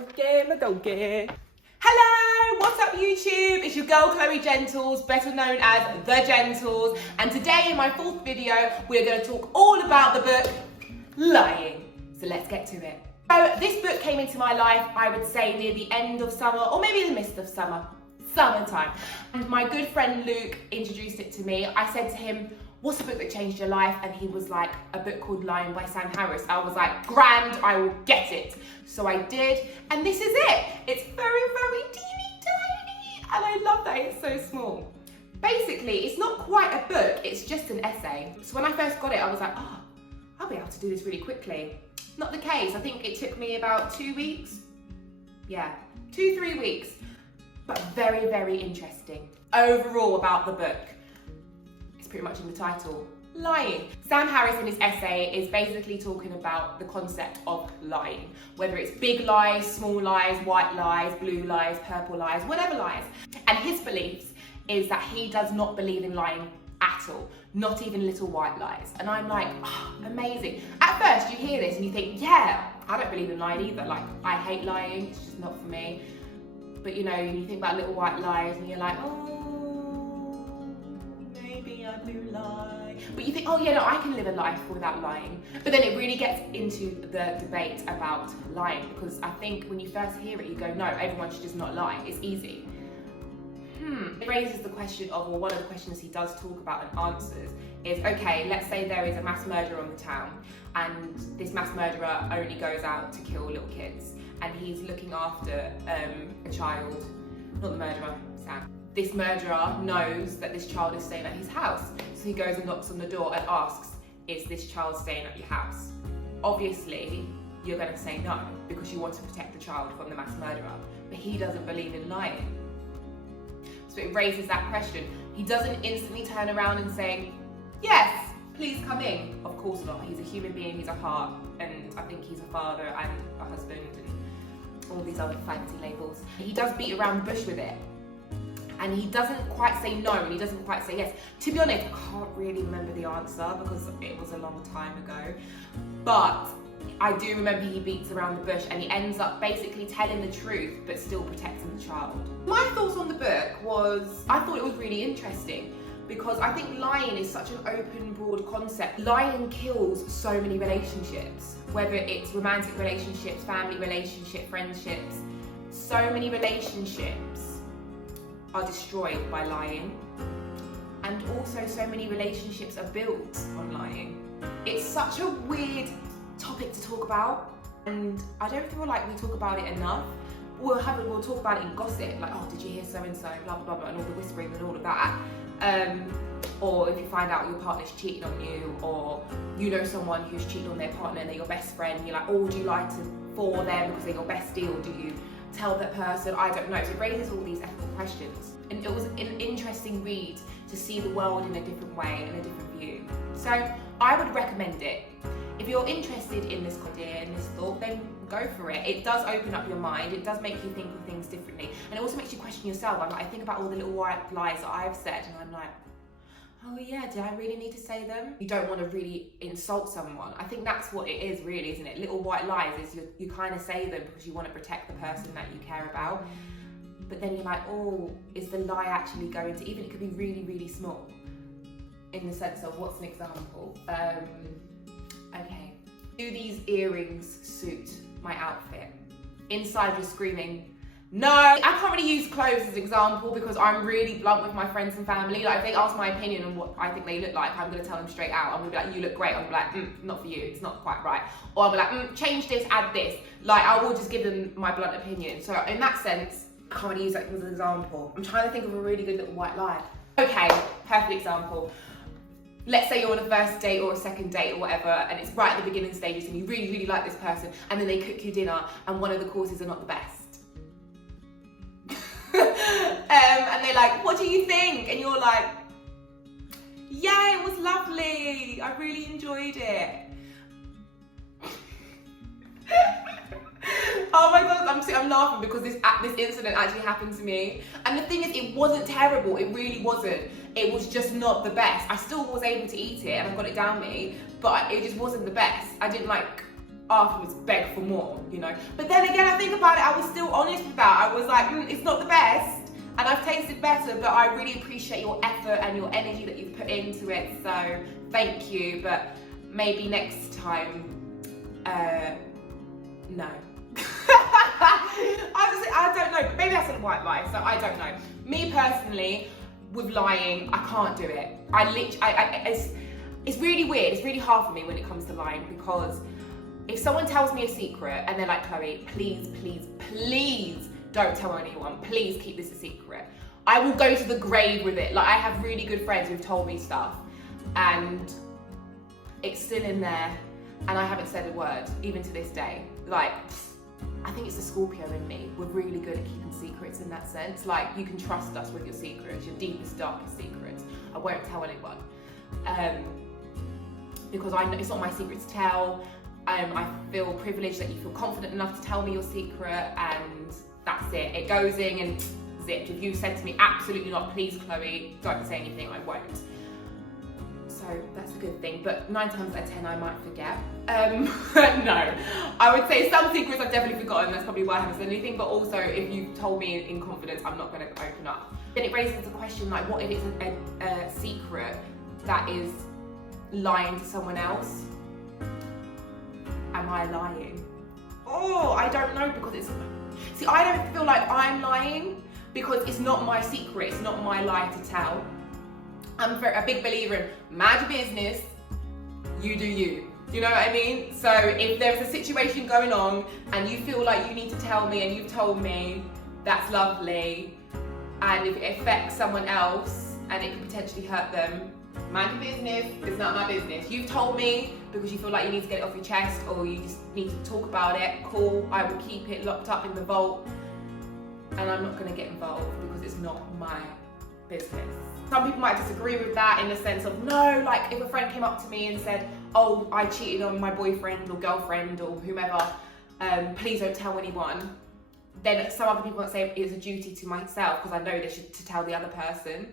Okay, my donkey. Hello, what's up YouTube? It's your girl Chloe Gentles, better known as The Gentles, and today in my fourth video, we're going to talk all about the book, Lying. So let's get to it. So this book came into my life, I would say near the end of summer, or maybe the midst of summertime. And my good friend Luke introduced it to me. I said to him, what's a book that changed your life? And he was like, a book called Lying by Sam Harris. I was like, grand, I will get it. So I did, and this is it. It's very, very teeny tiny, and I love that it's so small. Basically, it's not quite a book, it's just an essay. So when I first got it, I was like, oh, I'll be able to do this really quickly. Not the case, I think it took me about 2 weeks. Yeah, 2-3 weeks, but very, very interesting. Overall about the book, it's pretty much in the title, Lying. Sam Harris in his essay is basically talking about the concept of lying, whether it's big lies, small lies, white lies, blue lies, purple lies, whatever lies. And his beliefs is that he does not believe in lying at all, not even little white lies. And I'm like, oh, amazing. At first you hear this and you think, yeah, I don't believe in lying either. Like, I hate lying, it's just not for me. But you know, you think about little white lies and you're like, oh, maybe I do lie. But you think, oh yeah, no, I can live a life without lying. But then it really gets into the debate about lying, because I think when you first hear it, you go, no, everyone should just not lie. It's easy. It raises the question of, well, one of the questions he does talk about and answers is, okay, let's say there is a mass murderer on the town, and this mass murderer only goes out to kill little kids, and he's looking after a child, not the murderer, Sam. This murderer knows that this child is staying at his house, so he goes and knocks on the door and asks, is this child staying at your house? Obviously, you're going to say no, because you want to protect the child from the mass murderer, but he doesn't believe in lying. So it raises that question. He doesn't instantly turn around and say, yes, please come in. Of course not. He's a human being, he's a heart, and I think he's a father and a husband and all these other fancy labels. He does beat around the bush with it. And he doesn't quite say no, and he doesn't quite say yes. To be honest, I can't really remember the answer because it was a long time ago. But I do remember he beats around the bush and he ends up basically telling the truth, but still protecting the child. My thoughts on the book was, I thought it was really interesting because I think lying is such an open, broad concept. Lying kills so many relationships, whether it's romantic relationships, family relationships, friendships. So many relationships are destroyed by lying, and also so many relationships are built on lying. It's such a weird topic to talk about, and I don't feel like we talk about it enough. We'll talk about it in gossip, like, oh, did you hear so and so, blah blah blah, and all the whispering and all of that. Or if you find out your partner's cheating on you, or you know someone who's cheated on their partner and they're your best friend, you're like, oh, do you lie for them because they're your bestie, or do you tell that person? I don't know. So it raises all these ethical questions, and it was an interesting read to see the world in a different way and a different view. So I would recommend it. If you're interested in this idea and this thought, then go for it. It does open up your mind. It does make you think of things differently, and it also makes you question yourself. I think about all the little white lies that I've said, and I'm like, oh yeah, did I really need to say them? You don't want to really insult someone. I think that's what it is really, isn't it? Little white lies is you kind of say them because you want to protect the person that you care about. But then you're like, oh, is the lie actually going to, even it could be really, really small, in the sense of, what's an example? Okay, do these earrings suit my outfit? Inside you're screaming, no. I can't really use clothes as an example because I'm really blunt with my friends and family. Like, if they ask my opinion on what I think they look like, I'm gonna tell them straight out. I'm gonna be like, you look great. I'm gonna be like, not for you, it's not quite right. Or I'm gonna be like, change this, add this. Like, I will just give them my blunt opinion. So in that sense, I can't really use that as an example. I'm trying to think of a really good little white lie. Okay, perfect example. Let's say you're on a first date or a second date or whatever, and it's right at the beginning stages and you really, really like this person, and then they cook you dinner and one of the courses are not the best. And they're like, what do you think? And you're like, yeah, it was lovely. I really enjoyed it. Oh my God, I'm laughing because this incident actually happened to me. And the thing is, it wasn't terrible. It really wasn't. It was just not the best. I still was able to eat it and I got it down me, but it just wasn't the best. I didn't like afterwards beg for more, you know. But then again, I think about it, I was still honest with that. I was like, it's not the best, and I've tasted better, but I really appreciate your effort and your energy that you've put into it, so thank you. But maybe next time, no. I don't know, but maybe that's a white lie, so I don't know. Me personally, with lying, I can't do it. It's really weird, it's really hard for me when it comes to lying, because if someone tells me a secret and they're like, Chloe, please, please, please don't tell anyone, please keep this a secret, I will go to the grave with it. Like, I have really good friends who've told me stuff and it's still in there and I haven't said a word, even to this day. Like, I think it's the Scorpio in me. We're really good at keeping secrets in that sense. Like, you can trust us with your secrets, your deepest, darkest secrets. I won't tell anyone. Because I know it's not my secret to tell. I feel privileged that you feel confident enough to tell me your secret, and that's it. It goes in and zipped. If you said to me, absolutely not, please Chloe, don't say anything, I won't. So that's a good thing, but 9 times out of 10 I might forget. No, I would say some secrets I've definitely forgotten, that's probably why I haven't said anything, but also if you've told me in confidence, I'm not going to open up. Then it raises the question, like, what if it's a secret that is lying to someone else? Am I lying? Oh, I don't know, because it's... See, I don't feel like I'm lying because it's not my secret, it's not my lie to tell. I'm a big believer in mind your business, you do you. You know what I mean? So if there's a situation going on and you feel like you need to tell me and you've told me, that's lovely. And if it affects someone else and it could potentially hurt them, mind your business, it's not my business. You've told me because you feel like you need to get it off your chest or you just need to talk about it, cool, I will keep it locked up in the vault and I'm not gonna get involved because it's not my business. Some people might disagree with that in the sense of, no, like if a friend came up to me and said, oh, I cheated on my boyfriend or girlfriend or whomever, please don't tell anyone. Then some other people might say it's a duty to myself because I know this to tell the other person.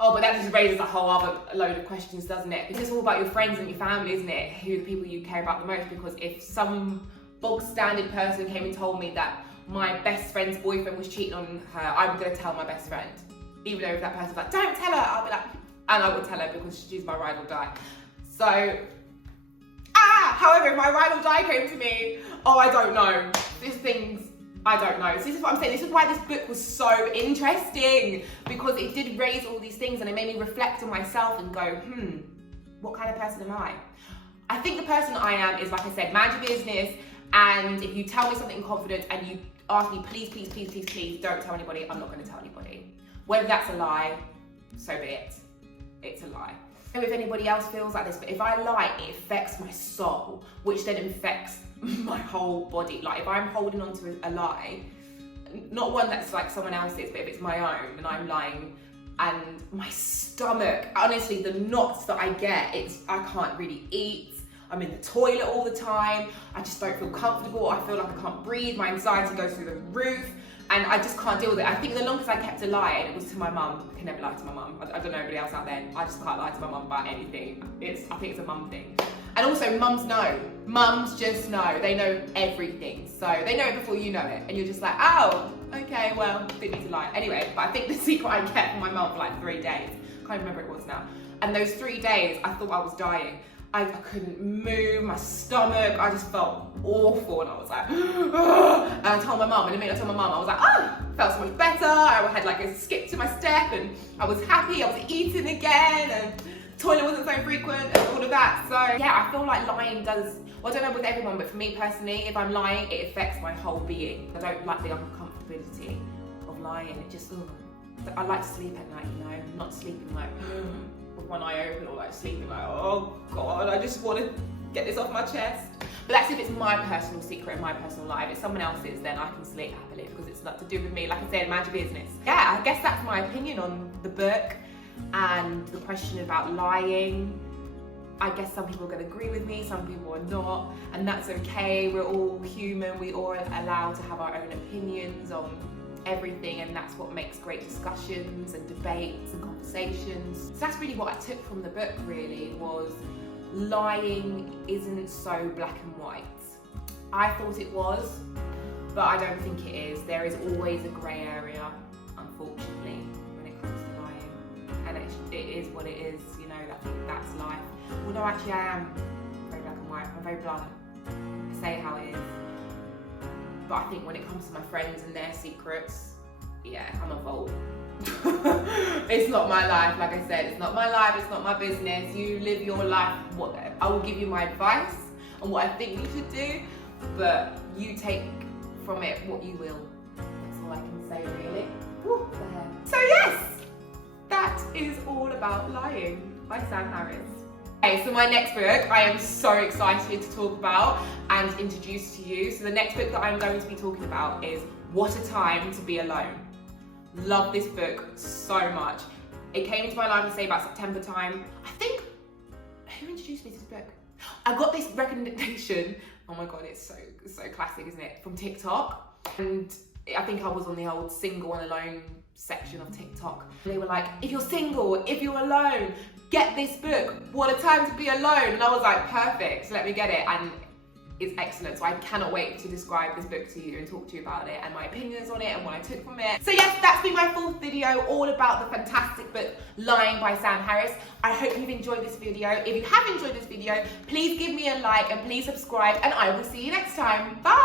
Oh, but that just raises a whole other load of questions, doesn't it? Because it's all about your friends and your family, isn't it? Who are the people you care about the most? Because if some bog-standard person came and told me that my best friend's boyfriend was cheating on her, I'm gonna tell my best friend. Even though if that person's like, don't tell her, I'll be like, and I would tell her because she's my ride or die. So, however, if my ride or die came to me, oh, I don't know. These things, I don't know. So this is what I'm saying. This is why this book was so interesting, because it did raise all these things and it made me reflect on myself and go, what kind of person am I? I think the person I am is, like I said, mind your business, and if you tell me something in confidence and you ask me, please, please, please, please, please, don't tell anybody, I'm not going to tell anybody. Whether that's a lie, so be it. It's a lie. I don't know if anybody else feels like this, but if I lie, it affects my soul, which then affects my whole body. Like if I'm holding on to a lie, not one that's like someone else's, but if it's my own and I'm lying, and my stomach, honestly, the knots that I get, I can't really eat. I'm in the toilet all the time. I just don't feel comfortable. I feel like I can't breathe. My anxiety goes through the roof. And I just can't deal with it. I think the longest I kept a lie, and it was to my mum. I can never lie to my mum. I don't know anybody else out there. I just can't lie to my mum about anything. I think it's a mum thing. And also, mums know. Mums just know. They know everything. So they know it before you know it. And you're just like, oh, okay, well, didn't need to lie. Anyway, but I think the secret I kept from my mum for like 3 days. I can't remember what it was now. And those 3 days, I thought I was dying. I couldn't move, my stomach, I just felt awful, and I was like, and I told my mum, and the minute I told my mum, I was like, felt so much better. I had like a skip to my step, and I was happy, I was eating again, and toilet wasn't so frequent, and all of that. So yeah, I feel like lying does, well, I don't know with everyone, but for me personally, if I'm lying, it affects my whole being. I don't like the uncomfortability of lying. It just, I like to sleep at night, you know, not sleeping like, with one eye open, or like sleeping like, oh God, I just want to get this off my chest. But that's if it's my personal secret and my personal life. If it's someone else's, then I can sleep happily because it's not to do with me. Like I said, mind your business. Yeah, I guess that's my opinion on the book and the question about lying. I guess some people are going to agree with me, some people are not, and that's okay. We're all human. We all allowed to have our own opinions on everything, and that's what makes great discussions and debates and conversations. So that's really what I took from the book, really, was lying isn't so black and white. I thought it was, but I don't think it is. There is always a grey area, unfortunately, when it comes to lying. And it is what it is, you know, that's life. Well, no, actually I am very black and white. I'm very blunt. I say it how it is. But I think when it comes to my friends and their secrets, yeah, I'm a Volt. It's not my life, like I said, it's not my life, it's not my business. You live your life. I will give you my advice on what I think you should do, but you take from it what you will. That's all I can say, really. Woo, the hair. So yes, that is all about lying by Sam Harris. Okay, so my next book I am so excited to talk about and introduce to you. So the next book that I'm going to be talking about is What a Time to Be Alone. Love this book so much. It came into my life, I say, about September time. I think, who introduced me to this book? I got this recommendation, oh my God, it's so classic, isn't it? From TikTok. And I think I was on the old single and alone section of TikTok. They were like, if you're single, if you're alone, get this book, What a Time to Be Alone. And I was like, perfect, so let me get it. And it's excellent, so I cannot wait to describe this book to you and talk to you about it and my opinions on it and what I took from it. So yes, that's been my fourth video all about the fantastic book Lying by Sam Harris. I hope you've enjoyed this video. If you have enjoyed this video, please give me a like and please subscribe, and I will see you next time. Bye!